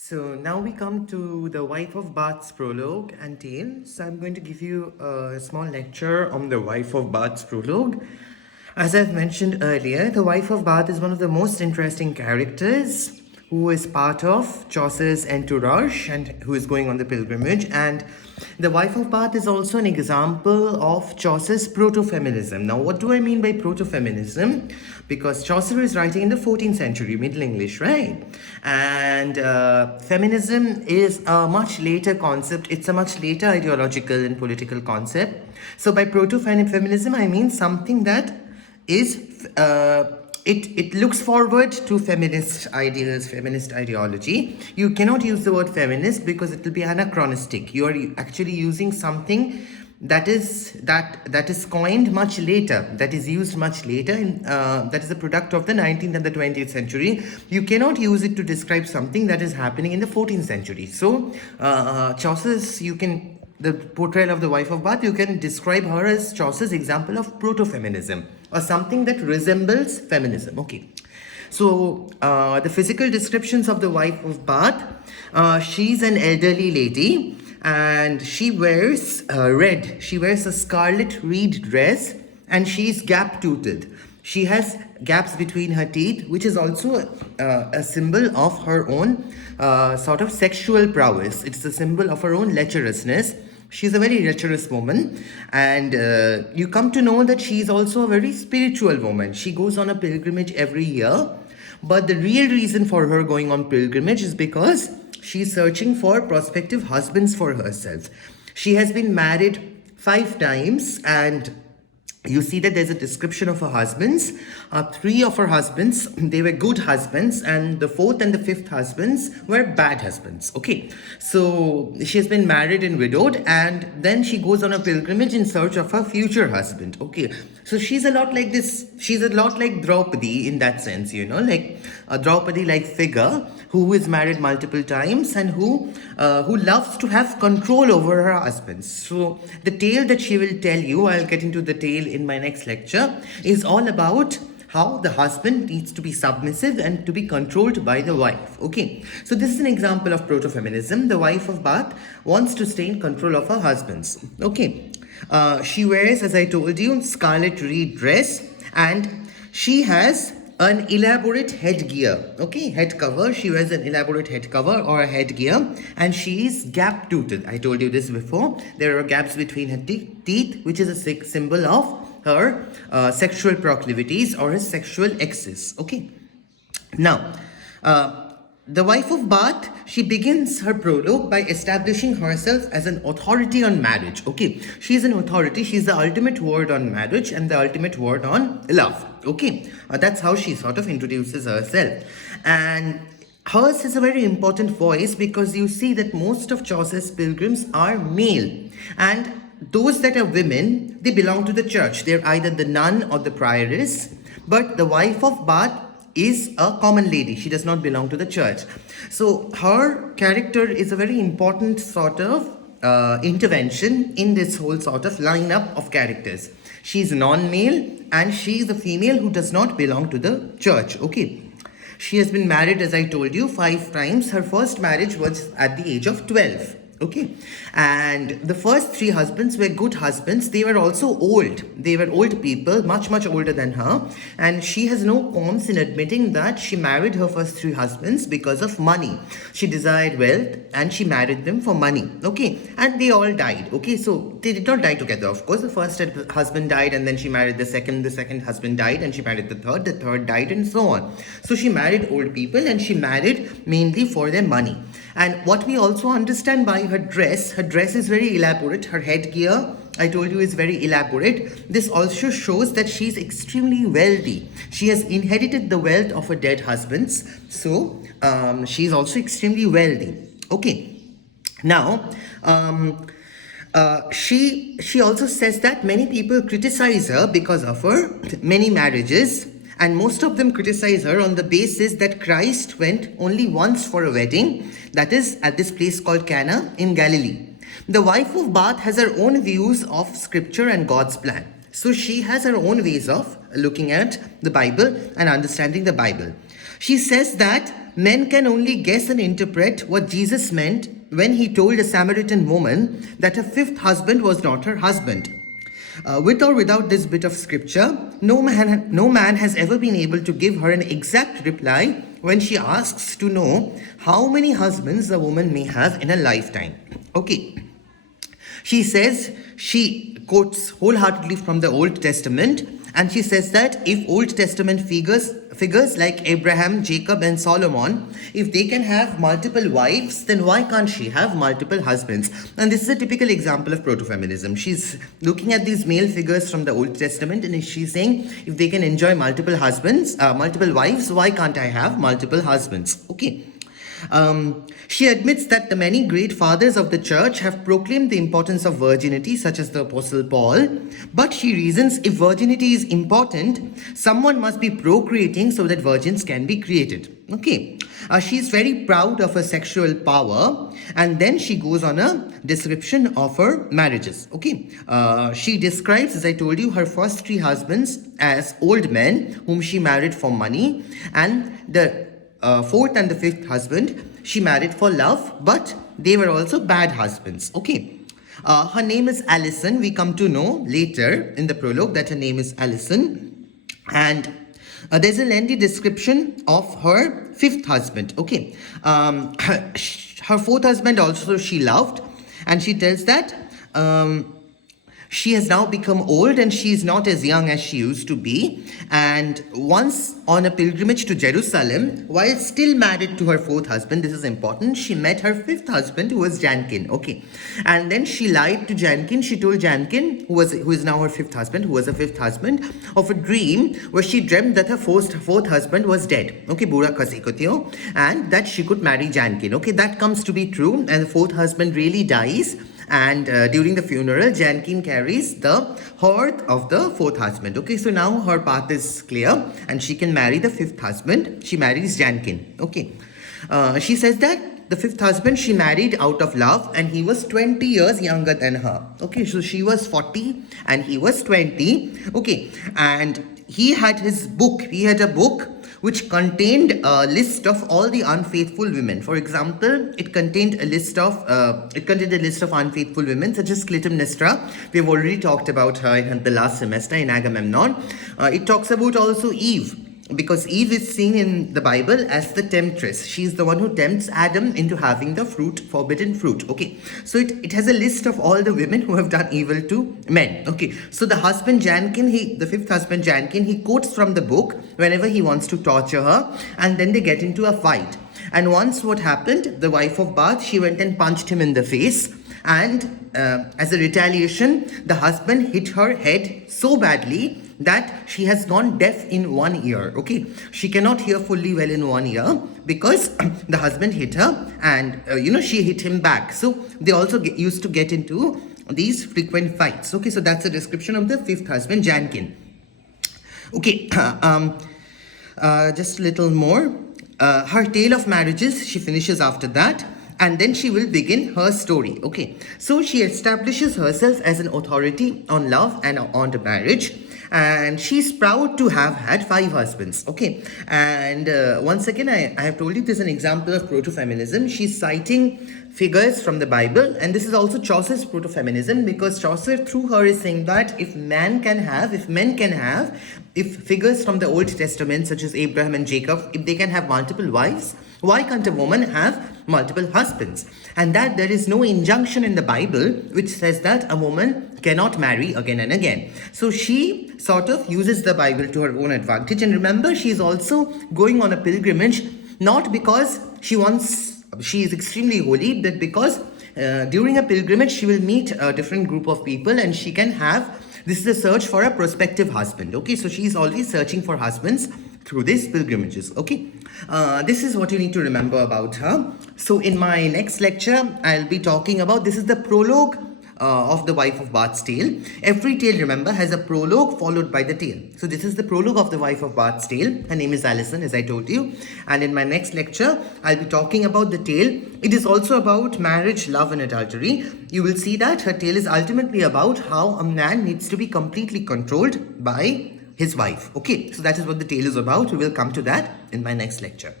So now we come to the Wife of Bath's prologue and tale. So I'm going to give you a small lecture on the Wife of Bath's prologue. As I've mentioned earlier, the Wife of Bath is one of the most interesting characters who is part of Chaucer's entourage and who is going on the pilgrimage. And the Wife of Bath is also an example of Chaucer's proto-feminism. Now, what do I mean by proto-feminism? Because Chaucer is writing in the 14th century, Middle English, right? And feminism is a much later concept. It's a much later ideological and political concept. So by proto-feminism, I mean something that is it looks forward to feminist ideas, feminist ideology. You cannot use the word feminist because it will be anachronistic. You are actually using something that is coined much later, that is used much later, that is a product of the 19th and the 20th century. You cannot use it to describe something that is happening in the 14th century. So Chaucer's, the portrayal of the Wife of Bath, you can describe her as Chaucer's example of proto-feminism or something that resembles feminism. Okay. So the physical descriptions of the Wife of Bath, she's an elderly lady and she wears red. She wears a scarlet reed dress and she's gap-toothed. She has gaps between her teeth, which is also a symbol of her own sort of sexual prowess. It's a symbol of her own lecherousness. She's a very lecherous woman, and you come to know that she's also a very spiritual woman. She goes on a pilgrimage every year, but the real reason for her going on pilgrimage is because she's searching for prospective husbands for herself. She has been married 5 times, and you see that there's a description of her husbands. 3 of her husbands, they were good husbands, and the 4th and the 5th husbands were bad husbands. Okay, so she has been married and widowed, and then she goes on a pilgrimage in search of her future husband. Okay, so she's a lot like this. She's a lot like Draupadi in that sense, like a Draupadi-like figure who is married multiple times and who loves to have control over her husbands. So the tale that she will tell you, I'll get into the tale in my next lecture, is all about how the husband needs to be submissive and to be controlled by the wife. Okay, so this is an example of proto-feminism. The Wife of Bath wants to stay in control of her husbands. Okay, she wears, as I told you, scarlet reed dress, and she has an elaborate headgear. Okay, head cover. She wears an elaborate head cover or a headgear, and she is gap-toothed. I told you this before. There are gaps between her teeth, which is a symbol of her sexual proclivities or her sexual excess. Okay. Now, the Wife of Bath, she begins her prologue by establishing herself as an authority on marriage. Okay, she's an authority. She's the ultimate word on marriage and the ultimate word on love. Okay, that's how she sort of introduces herself. And hers is a very important voice because you see that most of Chaucer's pilgrims are male. And those that are women, they belong to the church. They're either the nun or the prioress. But the Wife of Bath is a common lady. She does not belong to the church. So her character is a very important sort of intervention in this whole sort of lineup of characters. She's non-male and she's a female who does not belong to the church. Okay. She has been married, as I told you, 5 times. Her first marriage was at the age of 12. Okay, and the first 3 husbands were good husbands. They were also old. They were old people, much older than her, and she has no qualms in admitting that she married her first 3 husbands because of money. She desired wealth and she married them for money. Okay, and they all died. Okay, so they did not die together, of course. The first husband died and then she married the second husband died and she married the third died, and so on. So she married old people and she married mainly for their money. And what we also understand by her dress is very elaborate. Her headgear, I told you, is very elaborate. This also shows that she's extremely wealthy. She has inherited the wealth of her dead husbands. So she's also extremely wealthy. Okay. Now, she also says that many people criticize her because of her many marriages. And most of them criticize her on the basis that Christ went only once for a wedding, that is at this place called Cana in Galilee. The Wife of Bath has her own views of scripture and God's plan. So she has her own ways of looking at the Bible and understanding the Bible. She says that men can only guess and interpret what Jesus meant when he told a Samaritan woman that her fifth husband was not her husband. With or without this bit of scripture, no man has ever been able to give her an exact reply when she asks to know how many husbands a woman may have in a lifetime. Okay. She says, she quotes wholeheartedly from the Old Testament, and she says that if Old Testament figures like Abraham, Jacob, and Solomon, if they can have multiple wives, then why can't she have multiple husbands? And this is a typical example of proto-feminism. She's looking at these male figures from the Old Testament, and she's saying, if they can enjoy multiple husbands, multiple wives, why can't I have multiple husbands? Okay. She admits that the many great fathers of the church have proclaimed the importance of virginity, such as the Apostle Paul, but she reasons if virginity is important, someone must be procreating so that virgins can be created. Okay. She's very proud of her sexual power, and then she goes on a description of her marriages. Okay. She describes, as I told you, her first three husbands as old men whom she married for money, and the fourth and the fifth husband she married for love, but they were also bad husbands. Okay. Her name is Alison. We come to know later in the prologue that her name is Alison. And there's a lengthy description of her fifth husband. Okay. Her fourth husband also she loved. And she tells that she has now become old and she is not as young as she used to be. And once on a pilgrimage to Jerusalem, while still married to her fourth husband, this is important, she met her fifth husband, who was Jankin. Okay. And then she lied to Jankin. She told Jankin, who is now her fifth husband, who was a fifth husband, of a dream where she dreamt that her fourth husband was dead. Okay, Bura Kasikotio, and that she could marry Jankin. Okay, that comes to be true, and the fourth husband really dies. And during the funeral, Jankin carries the hearth of the fourth husband. Okay, so now her path is clear and she can marry the fifth husband. She marries Jankin. Okay, she says that the fifth husband she married out of love, and he was 20 years younger than her. Okay, so she was 40 and he was 20. Okay, and he had his book. He had a book which contained a list of all the unfaithful women. For example, it contained a list of unfaithful women such as Clytemnestra. We have already talked about her in the last semester in Agamemnon. It talks about also Eve, because Eve is seen in the Bible as the temptress. She is the one who tempts Adam into having the forbidden fruit. Okay, so it has a list of all the women who have done evil to men. Okay, so the husband Jankin, the fifth husband Jankin, he quotes from the book whenever he wants to torture her, and then they get into a fight. And once what happened, the wife of Bath, she went and punched him in the face, and as a retaliation, the husband hit her head so badly that she has gone deaf in one ear. Okay, she cannot hear fully well in one ear because the husband hit her, and she hit him back. So they also used to get into these frequent fights. Okay, so that's a description of the fifth husband, Jankin. Okay, just a little more. Her tale of marriages, she finishes after that, and then she will begin her story. Okay, so she establishes herself as an authority on love and on the marriage, and she's proud to have had 5 husbands. Okay, and once again, I have told you this is an example of proto-feminism. She's citing figures from the Bible, and this is also Chaucer's proto-feminism, because Chaucer through her is saying that if men can have, if figures from the Old Testament such as Abraham and Jacob, if they can have multiple wives, why can't a woman have multiple husbands? And that there is no injunction in the Bible which says that a woman cannot marry again and again. So she sort of uses the Bible to her own advantage. And remember, she is also going on a pilgrimage, not because she is extremely holy, but because during a pilgrimage she will meet a different group of people, and she can have, this is a search for a prospective husband. Okay, so she is always searching for husbands through these pilgrimages. Okay, this is what you need to remember about her. So in my next lecture, I'll be talking about, this is the prologue of the Wife of Bath's tale. Every tale, remember, has a prologue followed by the tale. So this is the prologue of the Wife of Bath's tale. Her name is Alison, as I told you. And in my next lecture, I'll be talking about the tale. It is also about marriage, love, and adultery. You will see that her tale is ultimately about how a man needs to be completely controlled by his wife. Okay, so that is what the tale is about. We will come to that in my next lecture.